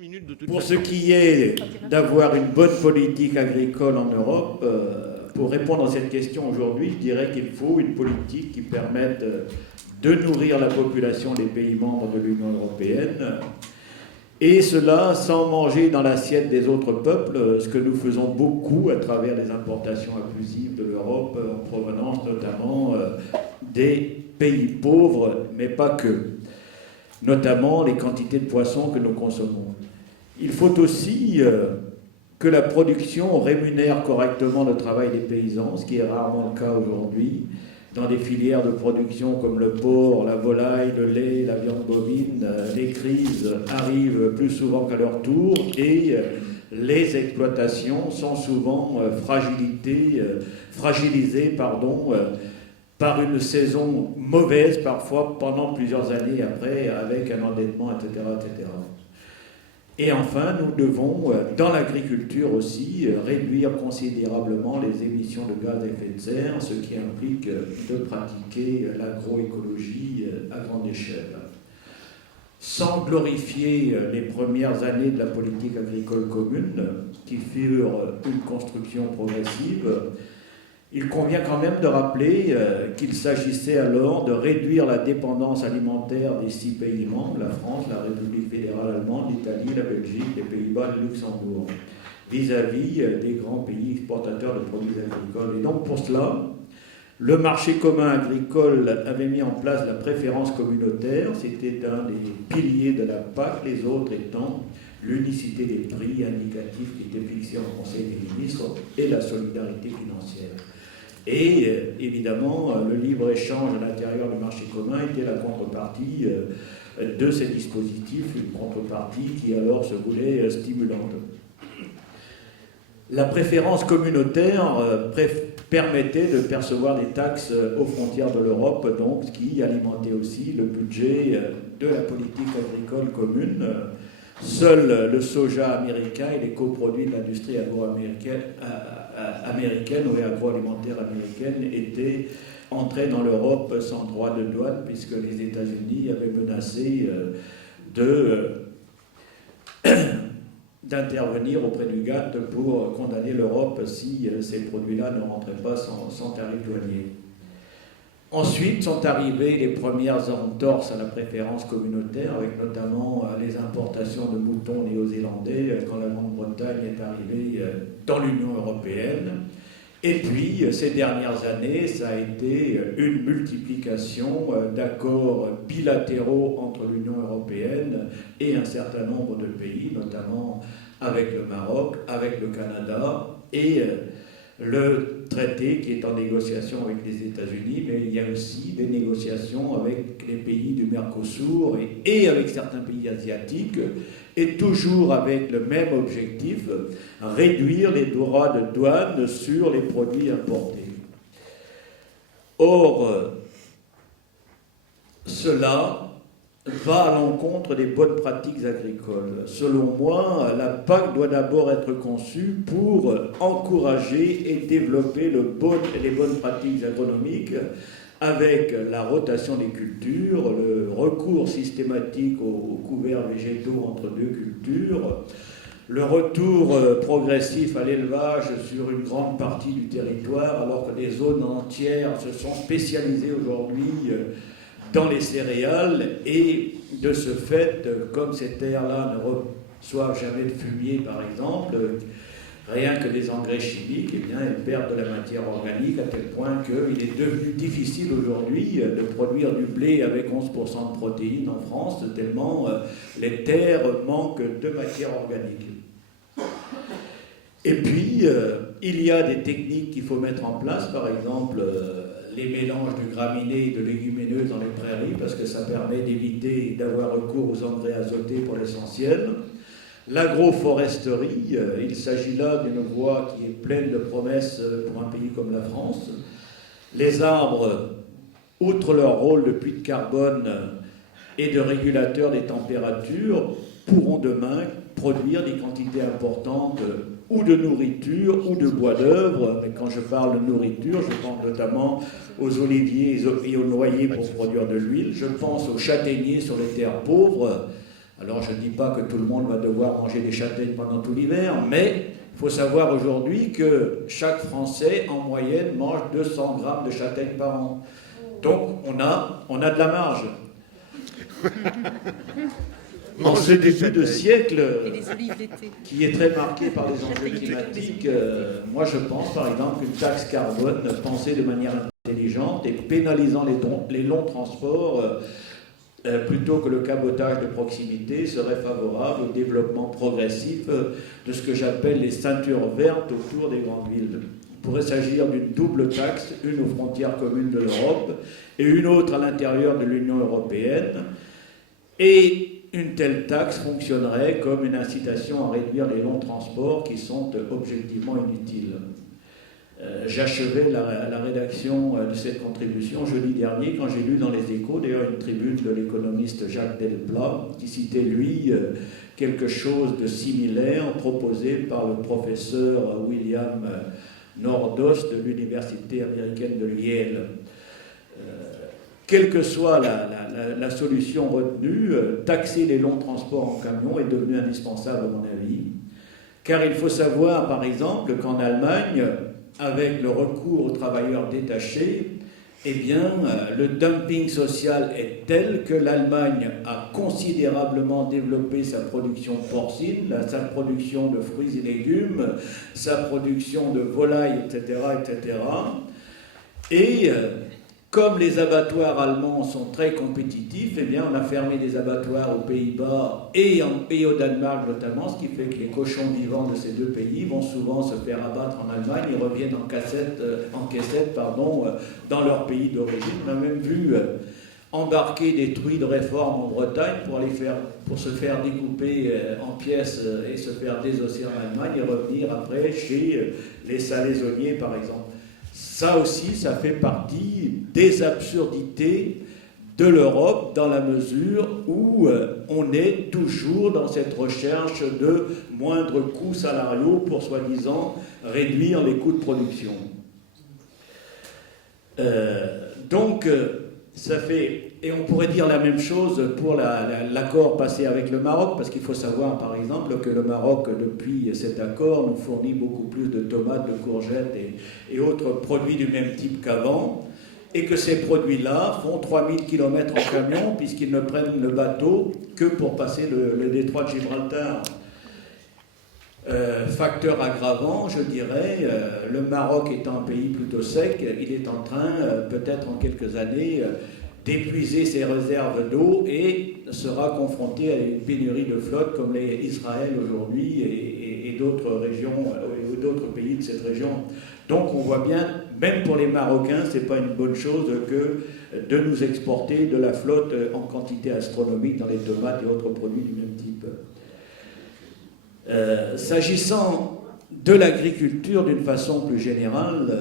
minutes de toute Pour façon. ce qui est d'avoir une bonne politique agricole en Europe, pour répondre à cette question aujourd'hui, je dirais qu'il faut une politique qui permette de nourrir la population des pays membres de l'Union européenne, et cela sans manger dans l'assiette des autres peuples, ce que nous faisons beaucoup à travers les importations abusives de l'Europe, en provenance notamment des pays pauvres, mais pas que, notamment les quantités de poissons que nous consommons. Il faut aussi que la production rémunère correctement le travail des paysans, ce qui est rarement le cas aujourd'hui, dans des filières de production comme le porc, la volaille, le lait, la viande bovine. Les crises arrivent plus souvent qu'à leur tour et les exploitations sont souvent fragilisées par une saison mauvaise, parfois pendant plusieurs années après, avec un endettement, etc., etc. Et enfin, nous devons, dans l'agriculture aussi, réduire considérablement les émissions de gaz à effet de serre, ce qui implique de pratiquer l'agroécologie à grande échelle. Sans glorifier les premières années de la politique agricole commune, qui furent une construction progressive, il convient quand même de rappeler qu'il s'agissait alors de réduire la dépendance alimentaire des 6 pays membres, la France, la République fédérale allemande, l'Italie, la Belgique, les Pays-Bas et le Luxembourg, vis-à-vis des grands pays exportateurs de produits agricoles. Et donc pour cela, le marché commun agricole avait mis en place la préférence communautaire, c'était un des piliers de la PAC, les autres étant l'unicité des prix indicatifs qui étaient fixés en Conseil des ministres et la solidarité financière. Et évidemment, le libre-échange à l'intérieur du marché commun était la contrepartie de ces dispositifs, une contrepartie qui alors se voulait stimulante. La préférence communautaire permettait de percevoir des taxes aux frontières de l'Europe, donc ce qui alimentait aussi le budget de la politique agricole commune. Seul le soja américain et les coproduits de l'industrie américaine ou agroalimentaire américaine étaient entrés dans l'Europe sans droit de douane, puisque les États-Unis avaient menacé d'intervenir auprès du GATT pour condamner l'Europe si ces produits-là ne rentraient pas sans tarif douanier. Ensuite sont arrivées les premières entorses à la préférence communautaire, avec notamment les importations de moutons néo-zélandais quand la Grande-Bretagne est arrivée dans l'Union européenne. Et puis, ces dernières années, ça a été une multiplication d'accords bilatéraux entre l'Union européenne et un certain nombre de pays, notamment avec le Maroc, avec le Canada et le traité qui est en négociation avec les États-Unis, mais il y a aussi des négociations avec les pays du Mercosur et avec certains pays asiatiques, et toujours avec le même objectif, réduire les droits de douane sur les produits importés. Or, cela va à l'encontre des bonnes pratiques agricoles. Selon moi, la PAC doit d'abord être conçue pour encourager et développer les bonnes pratiques agronomiques avec la rotation des cultures, le recours systématique aux couverts végétaux entre 2 cultures, le retour progressif à l'élevage sur une grande partie du territoire, alors que des zones entières se sont spécialisées aujourd'hui dans les céréales, et de ce fait, comme ces terres-là ne reçoivent jamais de fumier par exemple, rien que des engrais chimiques, eh bien, elles perdent de la matière organique à tel point qu'il est devenu difficile aujourd'hui de produire du blé avec 11% de protéines en France, tellement les terres manquent de matière organique. Et puis, il y a des techniques qu'il faut mettre en place, par exemple les mélanges de graminées et de légumineuses dans les prairies, parce que ça permet d'éviter d'avoir recours aux engrais azotés pour l'essentiel. L'agroforesterie, il s'agit là d'une voie qui est pleine de promesses pour un pays comme la France. Les arbres, outre leur rôle de puits de carbone et de régulateur des températures, pourront demain produire des quantités importantes ou de nourriture ou de bois d'œuvre. Mais quand je parle de nourriture, je pense notamment aux oliviers et aux noyers pour produire de l'huile. Je pense aux châtaigniers sur les terres pauvres. Alors je ne dis pas que tout le monde va devoir manger des châtaignes pendant tout l'hiver, mais il faut savoir aujourd'hui que chaque Français, en moyenne, mange 200 grammes de châtaignes par an. Donc on a de la marge. En ce début de siècle, qui est très marqué par les enjeux climatiques, moi je pense par exemple qu'une taxe carbone pensée de manière intelligente et pénalisant les longs transports plutôt que le cabotage de proximité serait favorable au développement progressif de ce que j'appelle les ceintures vertes autour des grandes villes. Il pourrait s'agir d'une double taxe, une aux frontières communes de l'Europe et une autre à l'intérieur de l'Union européenne. Et une telle taxe fonctionnerait comme une incitation à réduire les longs transports qui sont objectivement inutiles. J'achevais la rédaction de cette contribution jeudi dernier quand j'ai lu dans les Échos, d'ailleurs une tribune de l'économiste Jacques Delplat, qui citait lui quelque chose de similaire proposé par le professeur William Nordos de l'université américaine de Yale. Quelle que soit la solution retenue, taxer les longs transports en camion est devenu indispensable à mon avis, car il faut savoir par exemple qu'en Allemagne, avec le recours aux travailleurs détachés, eh bien, le dumping social est tel que l'Allemagne a considérablement développé sa production porcine, sa production de fruits et légumes, sa production de volailles, etc., etc. Et comme les abattoirs allemands sont très compétitifs, eh bien, on a fermé des abattoirs aux Pays-Bas et au Danemark notamment, ce qui fait que les cochons vivants de ces deux pays vont souvent se faire abattre en Allemagne et reviennent en caissette, dans leur pays d'origine. On a même vu embarquer des truies de réforme en Bretagne pour se faire découper en pièces et se faire désosser en Allemagne et revenir après chez les salaisonniers par exemple. Ça aussi, ça fait partie des absurdités de l'Europe dans la mesure où on est toujours dans cette recherche de moindres coûts salariaux pour soi-disant réduire les coûts de production. Ça fait, et on pourrait dire la même chose pour l'accord passé avec le Maroc, parce qu'il faut savoir par exemple que le Maroc, depuis cet accord, nous fournit beaucoup plus de tomates, de courgettes et autres produits du même type qu'avant, et que ces produits-là font 3000 km en camion, puisqu'ils ne prennent le bateau que pour passer le détroit de Gibraltar. Facteur aggravant, je dirais, le Maroc étant un pays plutôt sec, il est en train, peut-être en quelques années, d'épuiser ses réserves d'eau et sera confronté à une pénurie de flotte comme l'est Israël aujourd'hui et d'autres régions, ou d'autres pays de cette région. Donc on voit bien, même pour les Marocains, ce n'est pas une bonne chose que de nous exporter de la flotte en quantité astronomique dans les tomates et autres produits du même type. S'agissant de l'agriculture d'une façon plus générale,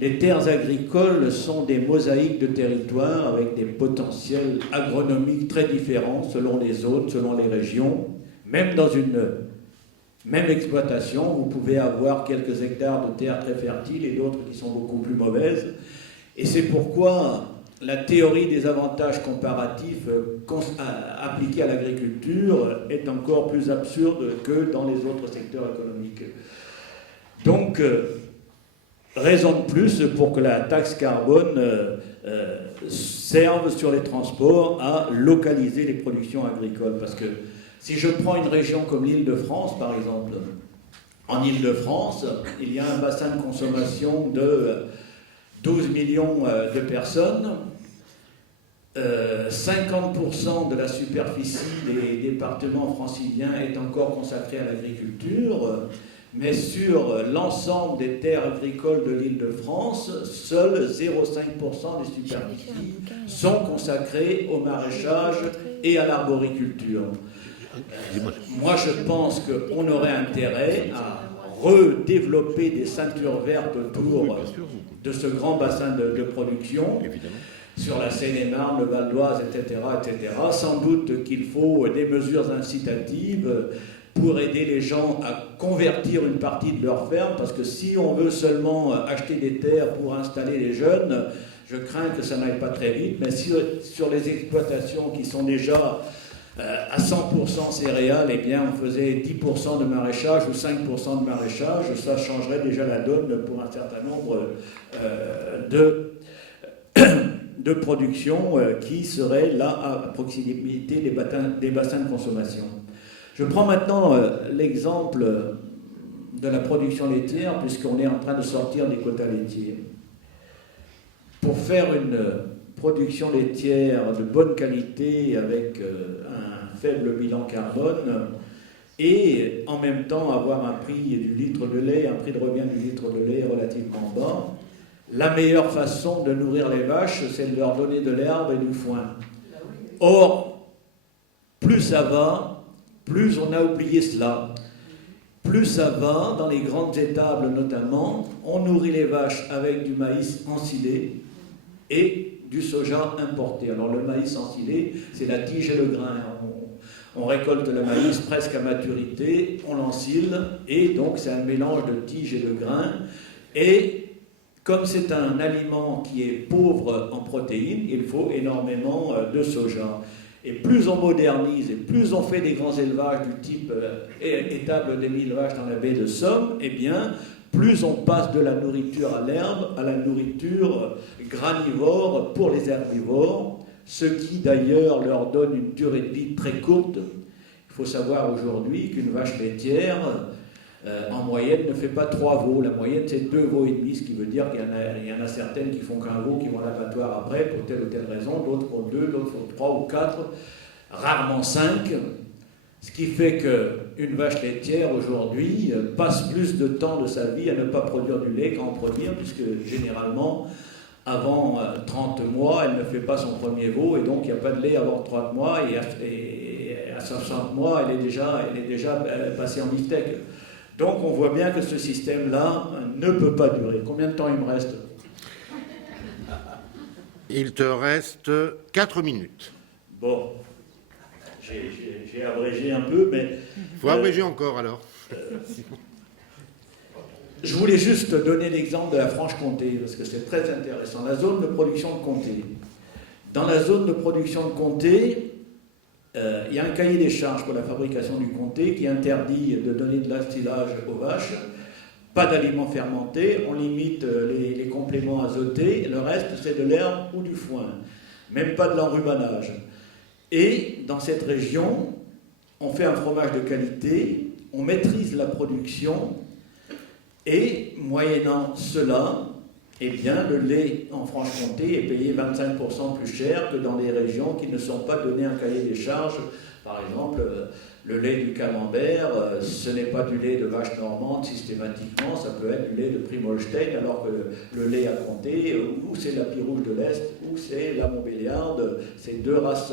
les terres agricoles sont des mosaïques de territoires avec des potentiels agronomiques très différents selon les zones, selon les régions. Même dans une même exploitation, vous pouvez avoir quelques hectares de terres très fertiles et d'autres qui sont beaucoup plus mauvaises. Et c'est pourquoi la théorie des avantages comparatifs appliqués à l'agriculture est encore plus absurde que dans les autres secteurs économiques. Donc, raison de plus pour que la taxe carbone serve sur les transports à localiser les productions agricoles. Parce que si je prends une région comme l'Île-de-France, par exemple, en Île-de-France, il y a un bassin de consommation de 12 millions de personnes. 50% de la superficie des départements franciliens est encore consacrée à l'agriculture, mais sur l'ensemble des terres agricoles de l'Île-de-France, seuls 0,5% des superficies sont consacrées au maraîchage et à l'arboriculture. Moi, je pense qu'on aurait intérêt à redévelopper des ceintures vertes autour de ce grand bassin de production, sur la Seine-et-Marne, le Val d'Oise, etc., etc. Sans doute qu'il faut des mesures incitatives pour aider les gens à convertir une partie de leur ferme, parce que si on veut seulement acheter des terres pour installer les jeunes, je crains que ça n'aille pas très vite, mais sur les exploitations qui sont déjà à 100% céréales, eh bien, on faisait 10% de maraîchage ou 5% de maraîchage. Ça changerait déjà la donne pour un certain nombre de productions qui seraient là à proximité des bassins de consommation. Je prends maintenant l'exemple de la production laitière, puisqu'on est en train de sortir des quotas laitiers. Pour faire une production laitière de bonne qualité avec un faible bilan carbone et en même temps avoir un prix du litre de lait, un prix de revient du litre de lait relativement bas, la meilleure façon de nourrir les vaches, c'est de leur donner de l'herbe et du foin. Or, plus ça va, plus on a oublié cela. Plus ça va, dans les grandes étables notamment, on nourrit les vaches avec du maïs ensilé et du soja importé. Alors le maïs ensilé, c'est la tige et le grain. On récolte le maïs presque à maturité, on l'ensile, et donc c'est un mélange de tige et de grain. Et comme c'est un aliment qui est pauvre en protéines, il faut énormément de soja. Et plus on modernise et plus on fait des grands élevages du type étable des 1000 vaches dans la baie de Somme, eh bien, plus on passe de la nourriture à l'herbe à la nourriture granivore pour les herbivores, ce qui d'ailleurs leur donne une durée de vie très courte. Il faut savoir aujourd'hui qu'une vache laitière, en moyenne, ne fait pas 3 veaux. La moyenne, c'est 2 veaux et demi, ce qui veut dire qu'il y en a certaines qui font qu'un veau, qui vont à l'abattoir après, pour telle ou telle raison, d'autres font 2, d'autres font 3 ou 4, rarement 5. Ce qui fait qu'une vache laitière, aujourd'hui, passe plus de temps de sa vie à ne pas produire du lait qu'à en produire, puisque généralement, avant 30 mois, elle ne fait pas son premier veau, et donc il n'y a pas de lait avant 30 mois, et à 60 mois, elle est déjà passée en beefsteak. Donc on voit bien que ce système-là ne peut pas durer. Combien de temps il me reste ? Il te reste 4 minutes. Bon, j'ai abrégé un peu, mais... Il faut abréger encore alors. Je voulais juste donner l'exemple de la Franche-Comté, parce que c'est très intéressant. La zone de production de comté. Dans la zone de production de comté, il y a un cahier des charges pour la fabrication du comté qui interdit de donner de l'ensilage aux vaches, pas d'aliments fermentés, on limite les compléments azotés, le reste c'est de l'herbe ou du foin, même pas de l'enrubanage. Et dans cette région, on fait un fromage de qualité, on maîtrise la production, et moyennant cela, eh bien, le lait en Franche-Comté est payé 25% plus cher que dans des régions qui ne sont pas données un cahier des charges. Par exemple, le lait du camembert, ce n'est pas du lait de vache normande systématiquement, ça peut être du lait de Primolstein, alors que le lait à Comté, ou c'est la Pie Rouge de l'Est, ou c'est la Montbéliarde, c'est 2 races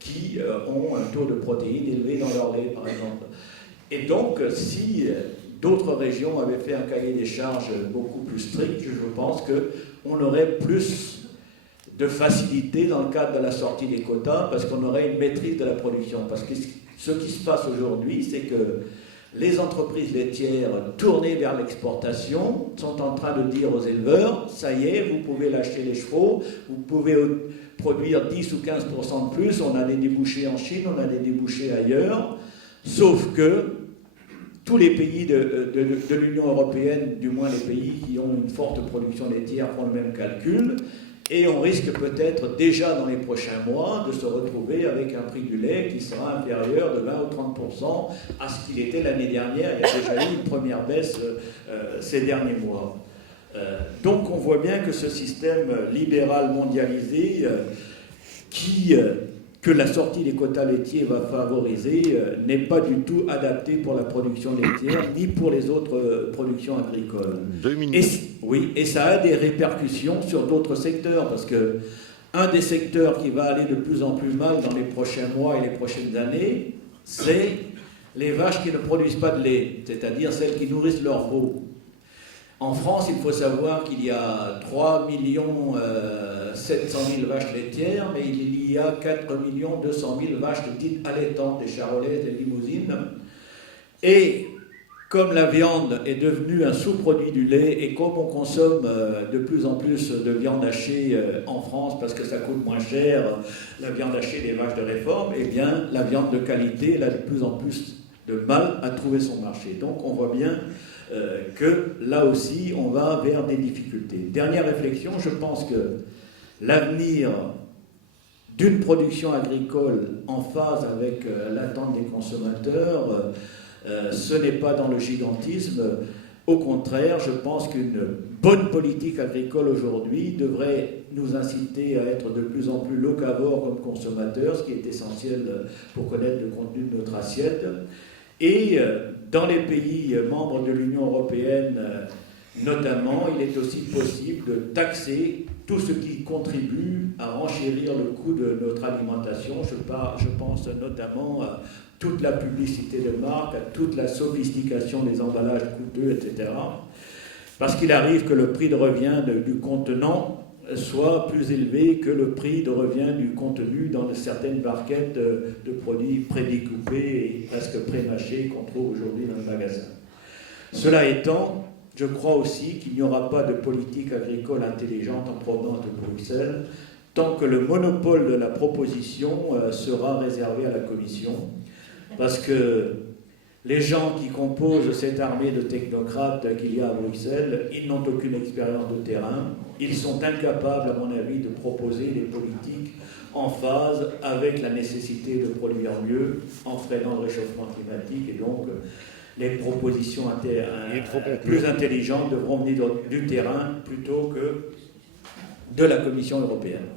qui ont un taux de protéines élevé dans leur lait, par exemple. Et donc, si d'autres régions avaient fait un cahier des charges beaucoup plus strict, je pense qu'on aurait plus de facilité dans le cadre de la sortie des quotas, parce qu'on aurait une maîtrise de la production. Parce que ce qui se passe aujourd'hui, c'est que les entreprises laitières tournées vers l'exportation sont en train de dire aux éleveurs, ça y est, vous pouvez lâcher les chevaux, vous pouvez produire 10 ou 15% de plus, on a des débouchés en Chine, on a des débouchés ailleurs, sauf que tous les pays de l'Union européenne, du moins les pays qui ont une forte production laitière, font le même calcul, et on risque peut-être déjà dans les prochains mois de se retrouver avec un prix du lait qui sera inférieur de 20 ou 30% à ce qu'il était l'année dernière. Il y a déjà eu une première baisse ces derniers mois. Donc on voit bien que ce système libéral mondialisé que la sortie des quotas laitiers va favoriser n'est pas du tout adapté pour la production laitière ni pour les autres productions agricoles. 2 minutes. Et ça a des répercussions sur d'autres secteurs, parce que un des secteurs qui va aller de plus en plus mal dans les prochains mois et les prochaines années, c'est les vaches qui ne produisent pas de lait, c'est-à-dire celles qui nourrissent leurs veaux. En France, il faut savoir qu'il y a 3 700 000 vaches laitières, mais il y a 4 200 000 vaches dites allaitantes, des charolaises, des limousines. Et comme la viande est devenue un sous-produit du lait et comme on consomme de plus en plus de viande hachée en France parce que ça coûte moins cher, la viande hachée des vaches de réforme, eh bien la viande de qualité elle a de plus en plus de mal à trouver son marché. Donc on voit bien que là aussi on va vers des difficultés. Dernière réflexion, je pense que l'avenir d'une production agricole en phase avec l'attente des consommateurs, ce n'est pas dans le gigantisme. Au contraire, je pense qu'une bonne politique agricole aujourd'hui devrait nous inciter à être de plus en plus locavores comme consommateurs, ce qui est essentiel pour connaître le contenu de notre assiette. Et dans les pays membres de l'Union européenne, notamment, il est aussi possible de taxer tout ce qui contribue à renchérir le coût de notre alimentation. Je pense notamment à toute la publicité de marque, à toute la sophistication des emballages coûteux, etc. Parce qu'il arrive que le prix de revient du contenant soit plus élevé que le prix de revient du contenu dans certaines barquettes de produits prédécoupés et presque pré-mâchés qu'on trouve aujourd'hui dans le magasin. Cela étant, je crois aussi qu'il n'y aura pas de politique agricole intelligente en provenance de Bruxelles tant que le monopole de la proposition sera réservé à la Commission. Parce que les gens qui composent cette armée de technocrates qu'il y a à Bruxelles, ils n'ont aucune expérience de terrain. Ils sont incapables, à mon avis, de proposer des politiques en phase avec la nécessité de produire mieux, en freinant le réchauffement climatique. Et donc, les propositions plus intelligentes devront venir du terrain plutôt que de la Commission européenne.